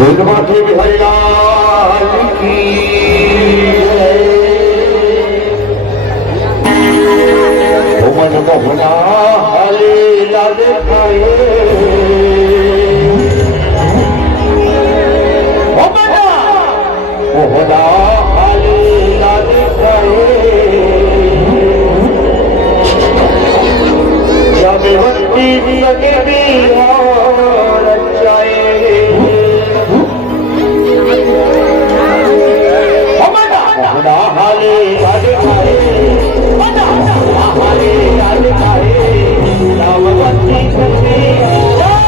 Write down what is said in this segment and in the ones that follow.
फूलमाथे बिहारीलाल की मन मोहना हरे लाल खाए मोहना हरे लाल खाए जब बत्ती सगे बिहार चाहे हाले लाले खाए हाले लाले खाए राम बत्ती सगे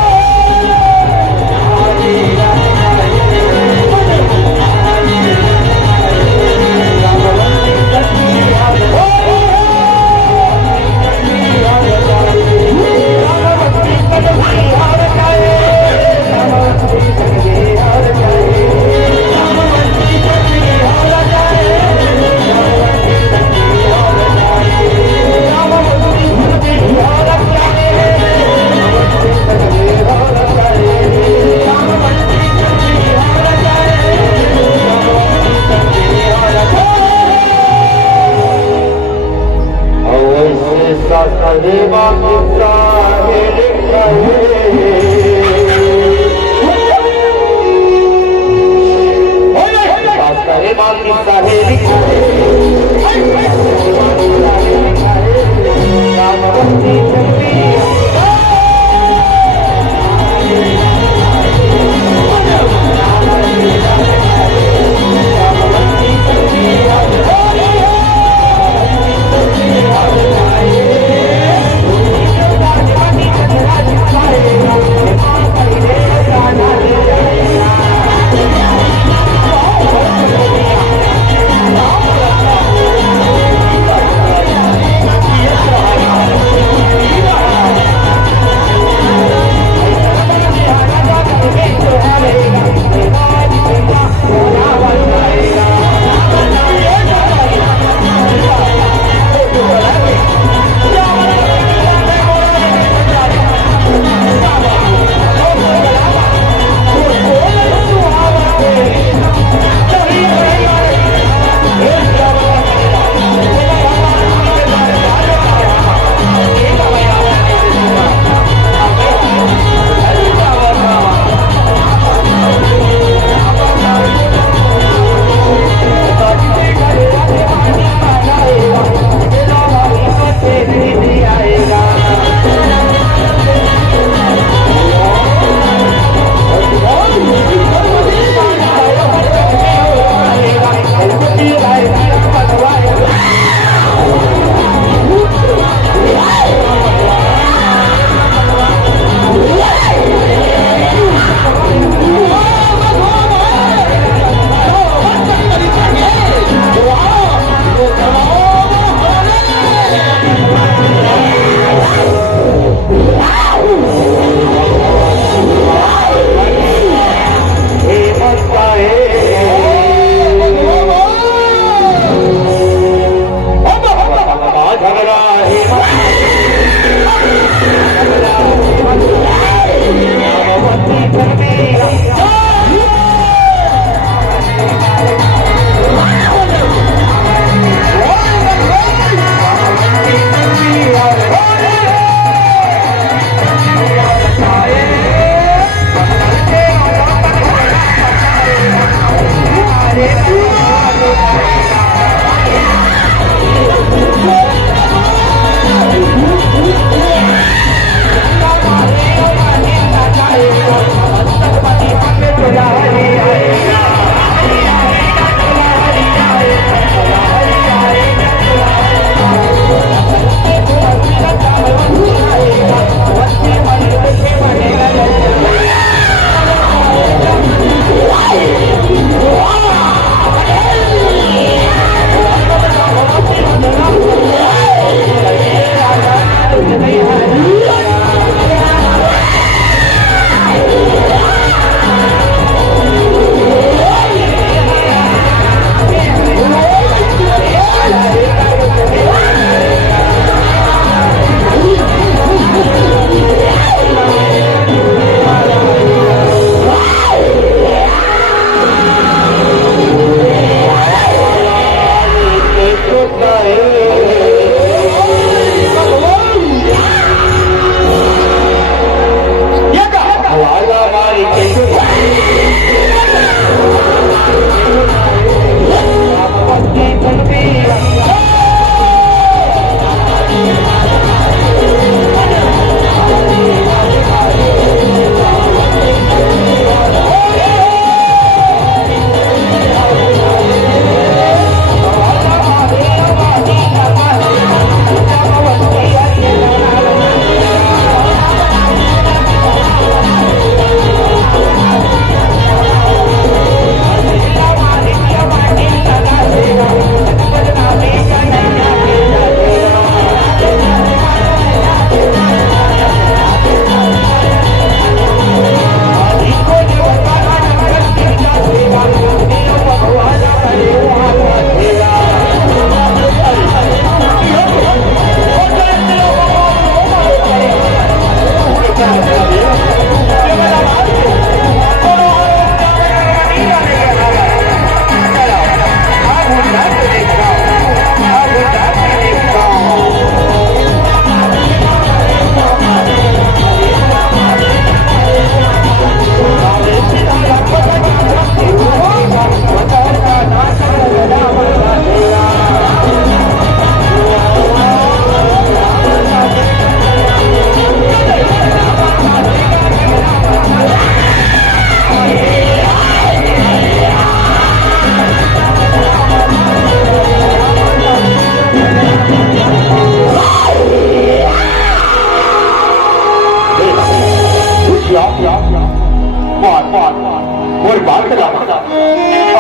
और बात ला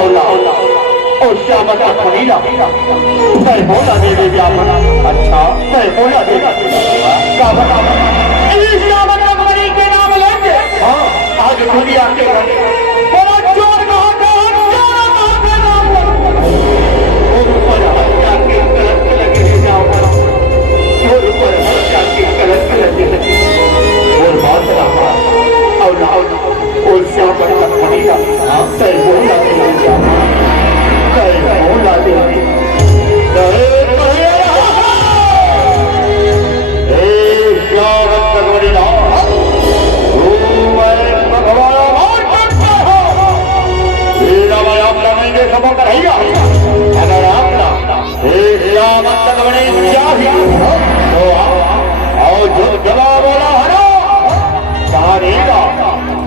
औला और श्यामा का खमीरा मैं बोला दे दे जामा अच्छा मैं बोला दे का बता इस श्यामा का खमीरी के नाम लेंगे हाँ आज दुनिया के बड़ा चोर कहाँ का हत्यारा कहाँ का नाम और ऊपर हत्या के कलंक लगे जाओ और ऊपर हत्या के कलंक लगे और बात ला औला और श्यामा का खमीरा मैं बोला दे जामा बोला दे अगर आपका चाहिए तो आओ जो जवाब बोला हरो कहानी का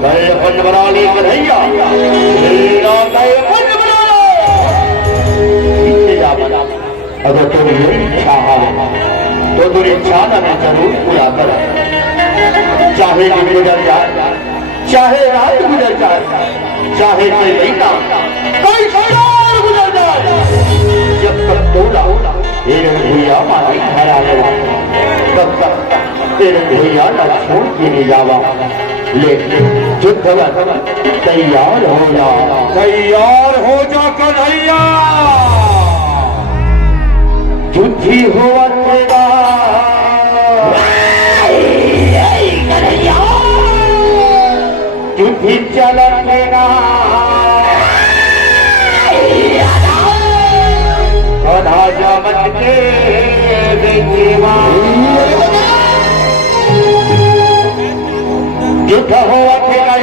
फंड बना ली कन्हैया अगर तुम इच्छा तो तुम इच्छा न मैं जरूर पूरा कर चाहे दिन गुजर जाए चाहे रात गुजर जाए चाहे कोई महीना कोई साल गुजर जाए जब तक तोला भैया मानी घर आया तब तक तेरे भैया न छोड़ के नहीं जावा लेकिन युद्ध तैयार हो जा कन्हैया युद्धि हुआ तेरा युद्धि चला तेरा राजा बन के देवा युद्ध हुआ तेरा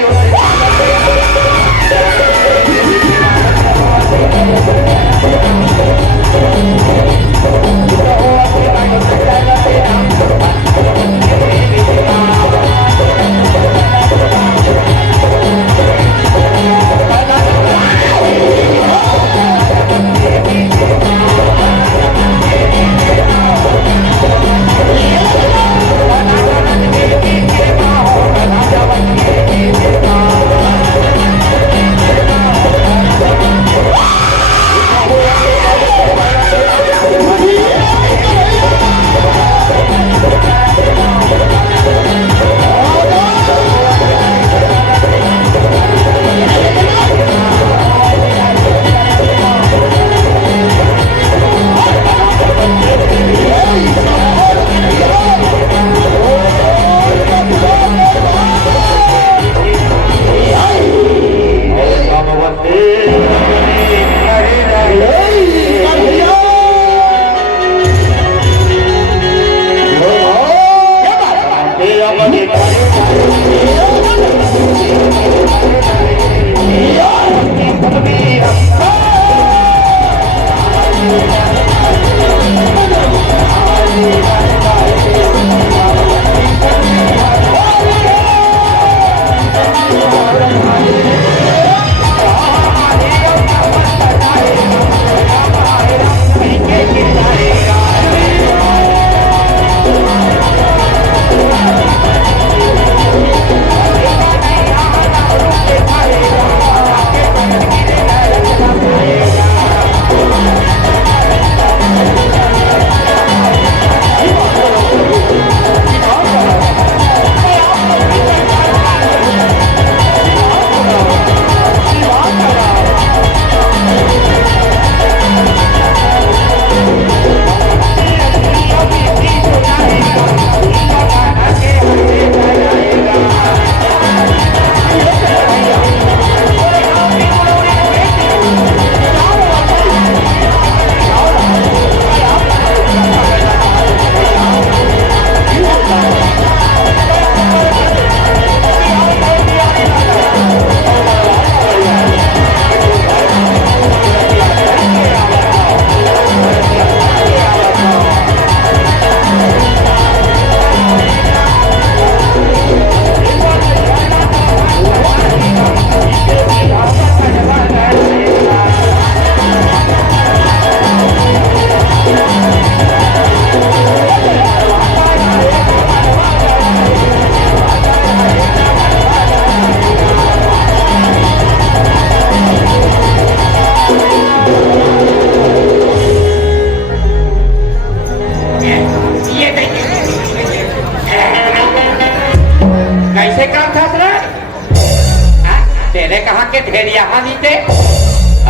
मैंने कहा कि ढेरिया नीचे।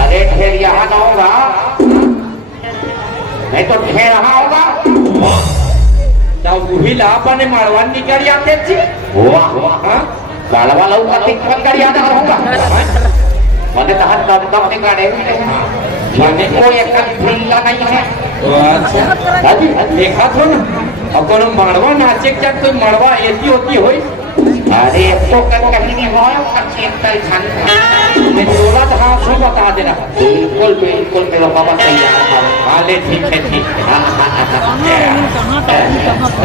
अरे ढेर यहाँ ना होगा, मैं तो ढेर रहा होगा। तो वही लापने मरवान निकल जाते थी। वाह वाह, गाड़वा लोग का तिक्कन कर याद होगा। मैंने कहा कब निकाले, मैंने कोई एक ढीला नहीं है। अच्छा देखा थो ना, अब कोनो मरवा नाचे क्या कोई मरवा ऐसी होती होई। अरे तो कहीं नहीं हुआ, अच्छी खान मैं तोला तो हाँ सो बता दे रहा। बिल्कुल बिल्कुल मेरा बाबा तैयार है। हाँ ले ठीक है ठीक है।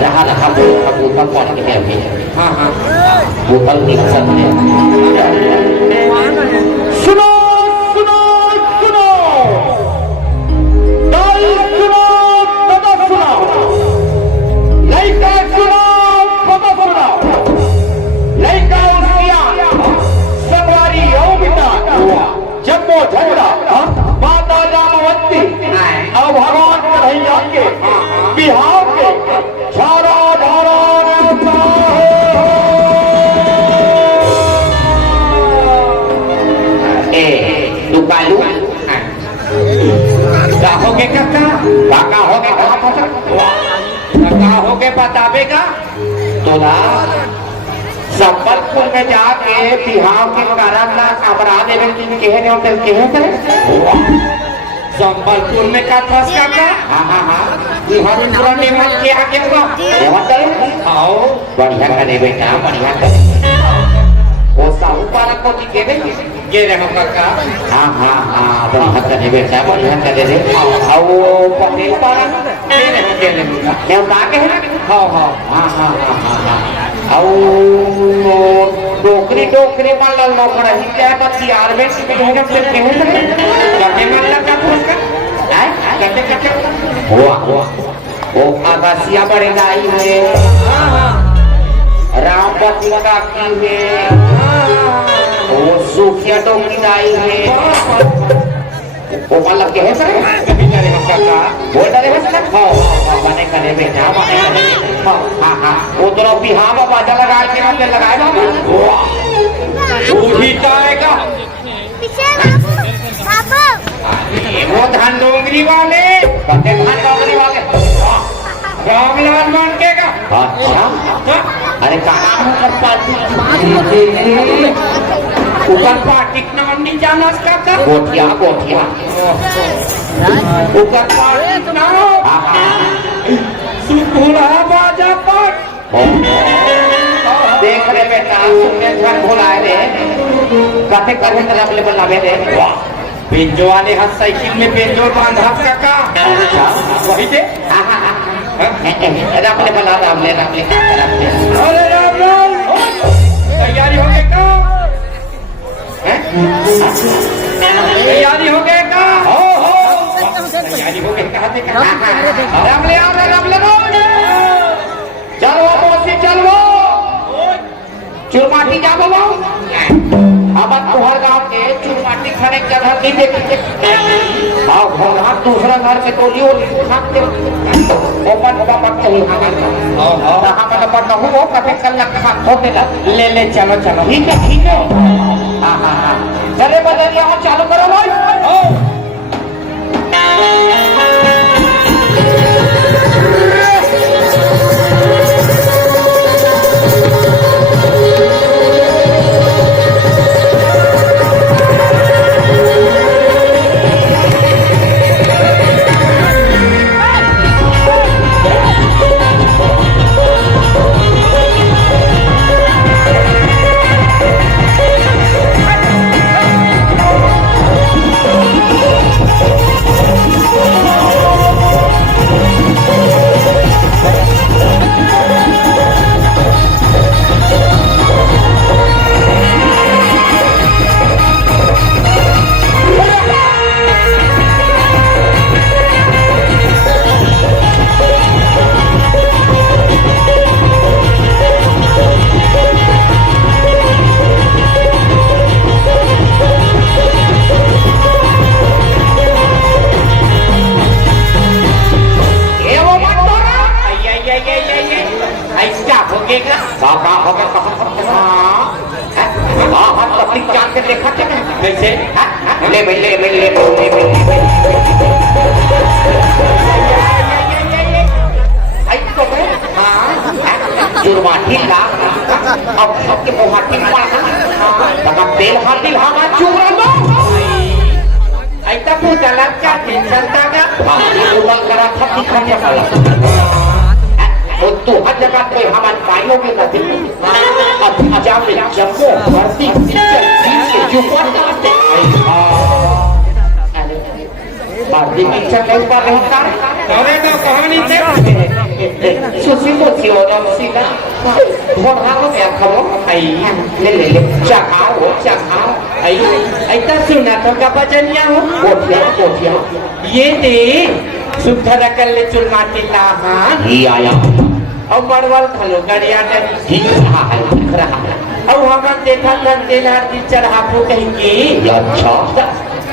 रहा रहा बोतल कौन के है अभी? हाँ हाँ बोतल नहीं सकते। सुनो सुनो सुनो, दाई सुनो, दादा सुनो, लड़का सुनो, बाबा सुनो, लड़का उसिया, सवारी औबिता, जम्मो झगड़ा, माता जामवंती, और भगवान कन्हैया के बिहार के झारा धारा रहता है। दुकालू का हो गए काका, काका हो गए, कहा फसल का हो गए बतावेगा। तोला संबलपुर में जाके बिहार के कारण कमरा देवे कहने होते करे। संबलपुर में का फंस काका। हाँ हाँ हाँ, बिहार में पूरा नियमन किया आगे होगा। आओ बढ़िया करे बेटा, बढ़िया करे। वो साहूपारा को जी के ये रहो काका। हाँ हाँ हाँ, बढ़िया करे बेटा, बढ़िया करे रे। और वो पटेल पारा ये रहो देवता के है ना। हाँ हाँ हाँ हाँ हाँ हाँ हाँ। और डोकरी डोकरी मान लो लोग रही क्या बच्ची आर्मी से कहने से करने मन लगा पुरस्कार करते करते वो आगासिया बड़े गाई है, राम बतिका की है, वो सूखिया डोकरी गाई है। वो मतलब के है सर बोल रहे हैं सर। हाँ बने करे बेटा, बने करे। हाँ हाँ, वो तो बिहार में बाजा लगाए के नाम लगाए बाबा। वही तो आएगा वो धान डोंगरी वाले, बंदे धान डोंगरी वाले, रामलाल मानके का। अच्छा, अरे कहाँ ऊपर पार्टी ऊपर पार्टी का नाम नहीं जाना काका। गोठिया गोठिया ऊपर पार्टी का नाम सुखुला बाजा पाट। देख रहे बेटा, सुनने झन भुलाए रे, कथे कथे तरफ ले बनावे रे। बेंजो वाले हाथ साइकिल में बेंजो बांधा काका। वही दे राम ले बना, राम ले राम ले। अरे रामलाल तैयारी हो गई का? तैयारी हो गए का? तैयारी हो गई कहा थे का? राम ले आ रहे, राम ले चलो मौसी चलो, चुरमाटी जा बोलो। अब तुहर गाँव के चुरमाटी खाने की जगह नहीं देखी। आओ घर दूसरा घर में तो लियो खाते ओपन ओपन चाहिए। हाँ मतलब पढ़ना हो कभी कल खा होते ना। ले ले चलो चलो ठीक है ठीक है। हाँ हाँ हाँ, चले बदलिए और चालू करो भाई। देखा क्या कैसे ले भाई ले भाई ले जुर्मा ढीला अब सबके मुँह टिप्पा तब तेल हाथ दिल हमारा चुरा ऐसा पूछा लगता चलता का उबाल करा था दिखाने वाला वो तो हर जगह पे हमारे भाइयों के नदी अब अजाब में जम्मू भर्ती जुम्मन करते भर्ती पिक्चर नहीं पर रहता अरे तो कहानी से सुशी को सियोना सीधा बहुत हाथों में खबर आई ले ले ले चखाओ ऐसा सुना तो का बजनिया हो कोठिया ये दे सुधर कर ले चुलमा टिल्ला हाँ ही आया और मरवल खलो गरिया ने ही रहा है और हम देखा करते ना टीचर आपको कहेंगे अच्छा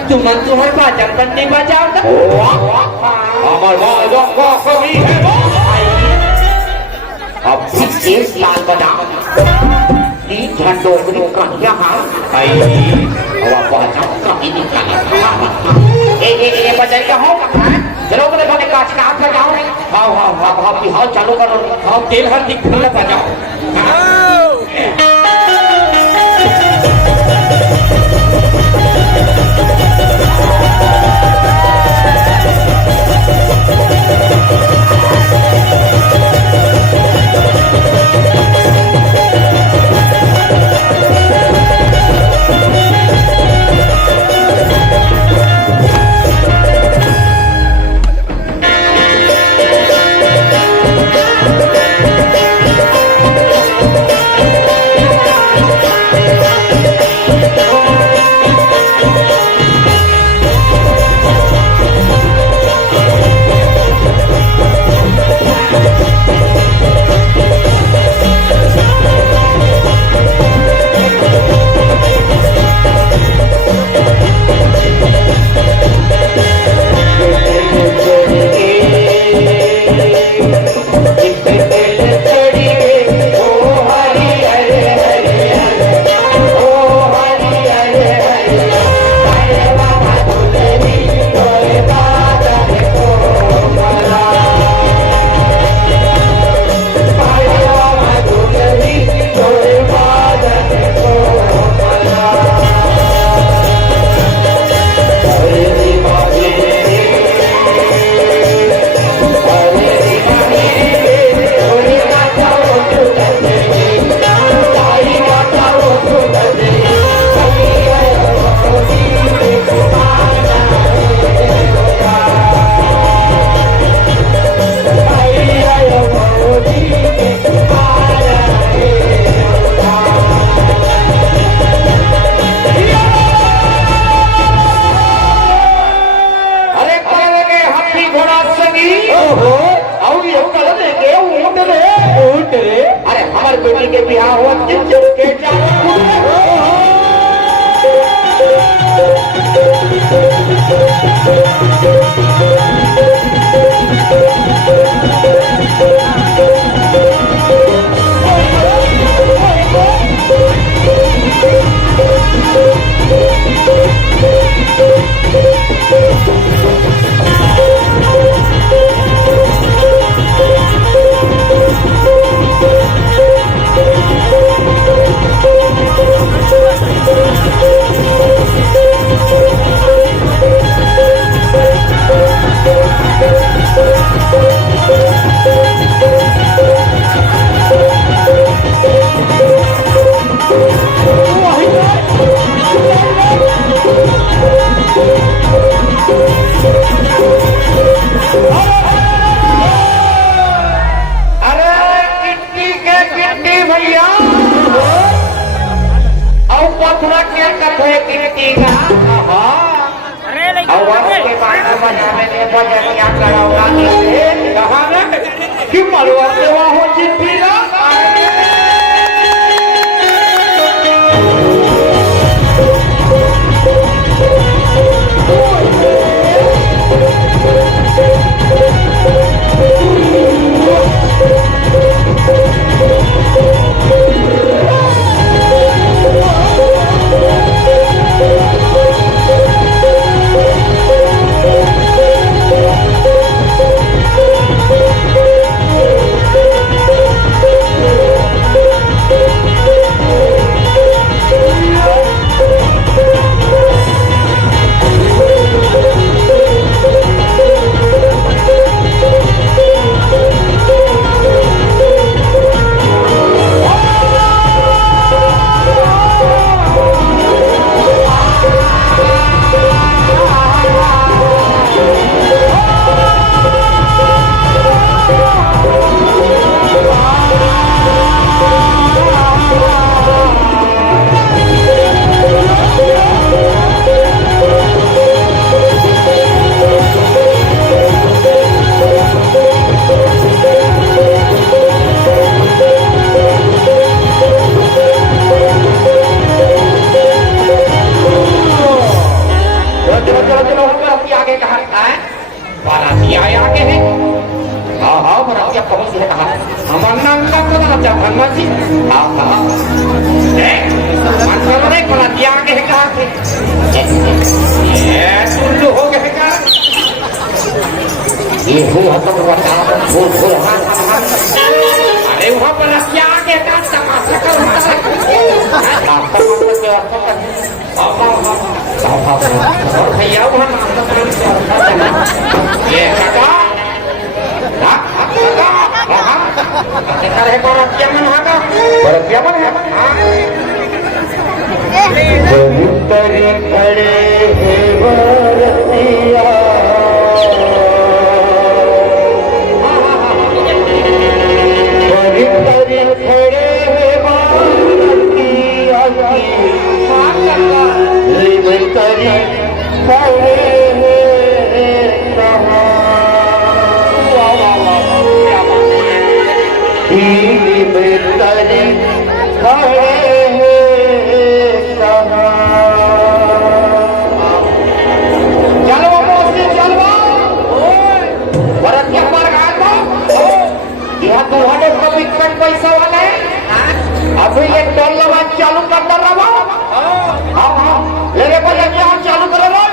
तुम तुम्हारे बाजार बनने बजाओ ना हमारे बालों को कभी है अब 21 लाल बना तीन झंडों को यहाँ आई हवा बाजार कहीं निकाला ए बजाएगा हो चलो बोले बोले काच का हाथ लगाओ हाँ चालू करो हाँ तेल हर दिख खुला बजाओ आगे कहा है बाराती आए आगे है हाँ हाँ बाराती अब कौन सी है कहा हमारा नाम का पता ना क्या भगवान जी हाँ हाँ अंदर में बाराती आगे है कहा ये टुल्लू हो गए क्या ये हुआ तो बता फूल हाँ अरे वहाँ बाराती आगे का तमाशा कर और भैया वहाँ ये काका है बरतियामन हाका बरतियामन है तरी खड़े हे बरतिया तरी खड़े हे बरतिया तरी खड़े पैसा वाला है अभी एक डॉलर चालू कर रहा हाँ हाँ लेने पर चालू कर रहा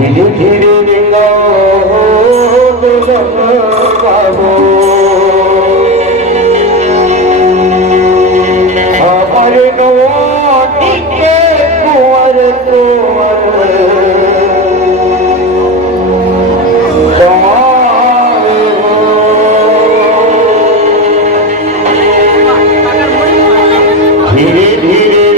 धीरे धीरे बाबू हमारे नवानी के कुंवर धीरे धीरे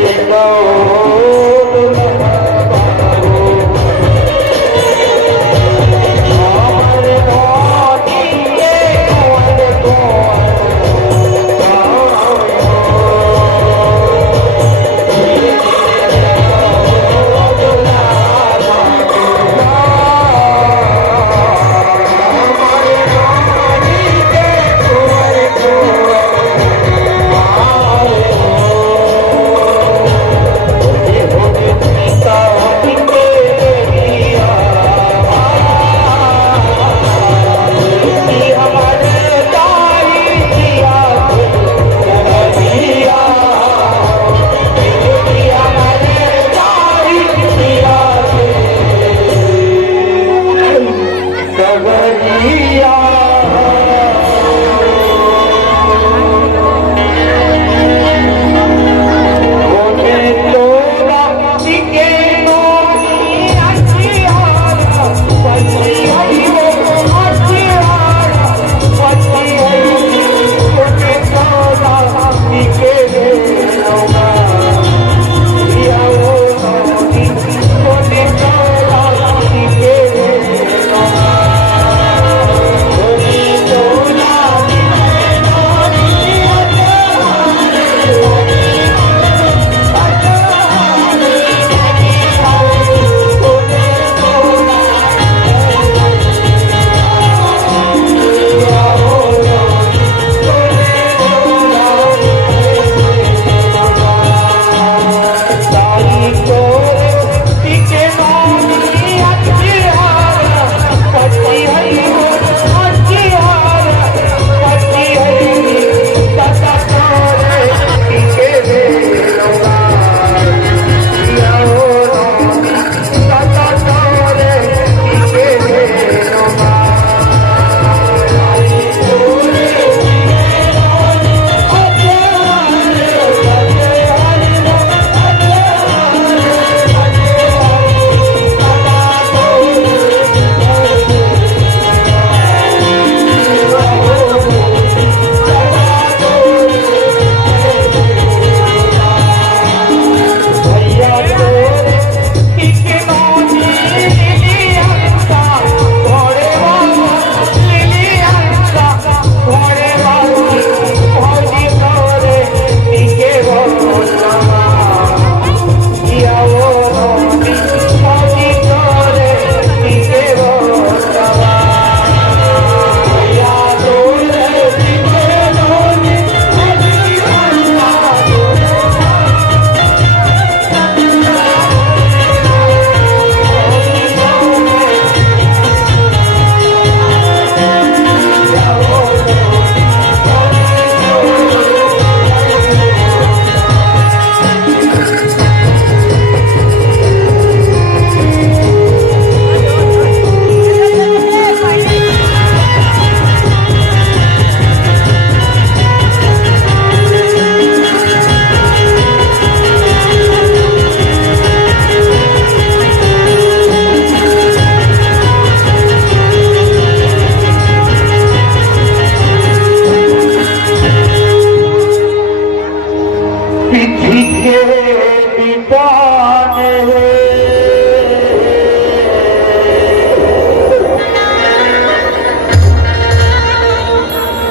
पान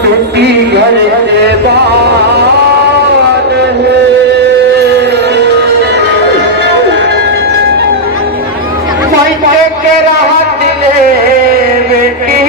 बेटी घर बान मैं के रहा दिले बेटी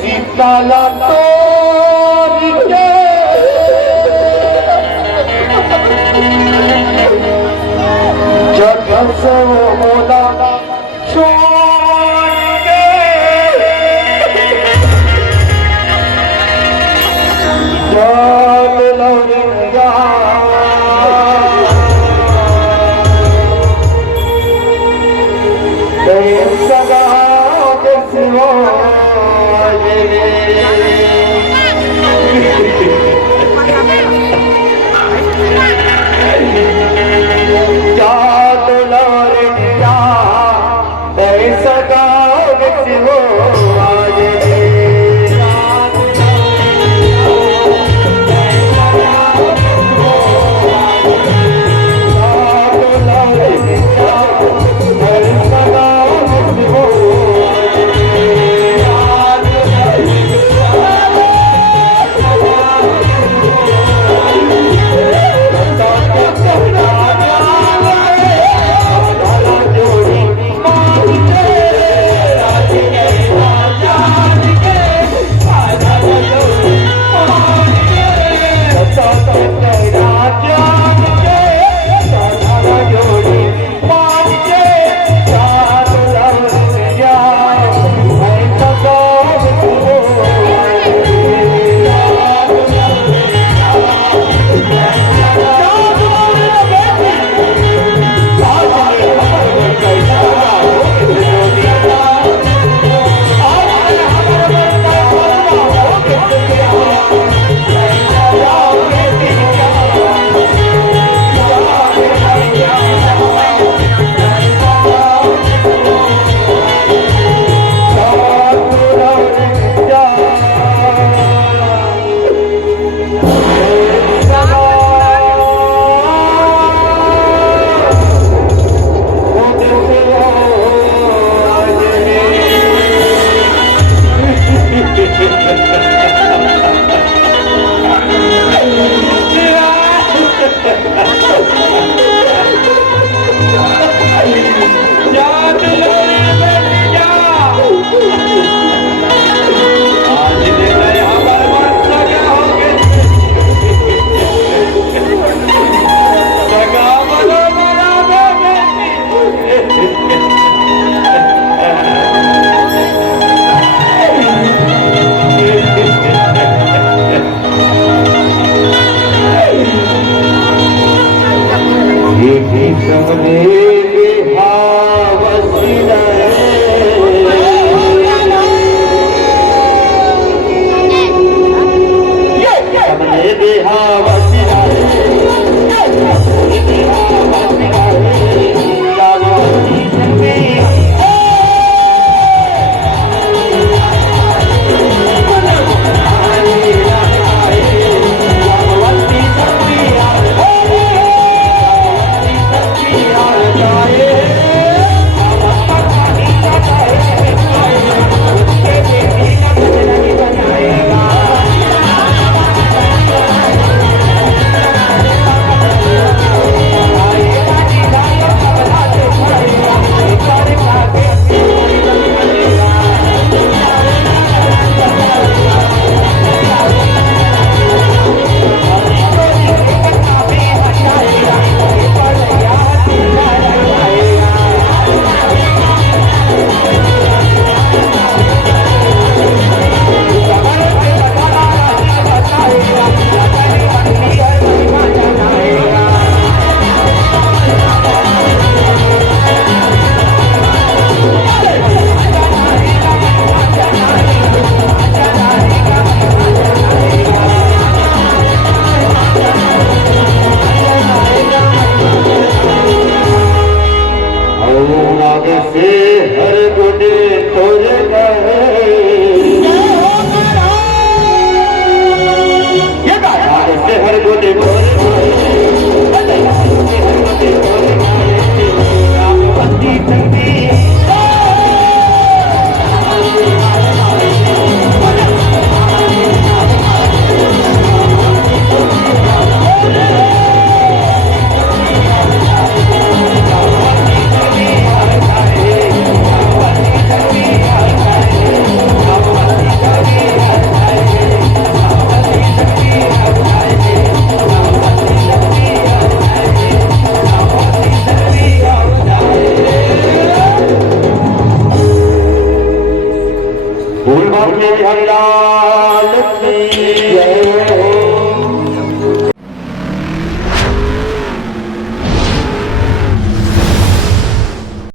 सीताला तो जब से वो बोला छोड़ के जब लौटा सदा सिवा क्या नाग से हर गुडे तोर गए ये नाग से हर गुडे तोर भूल भाग्य हरिलाल की जय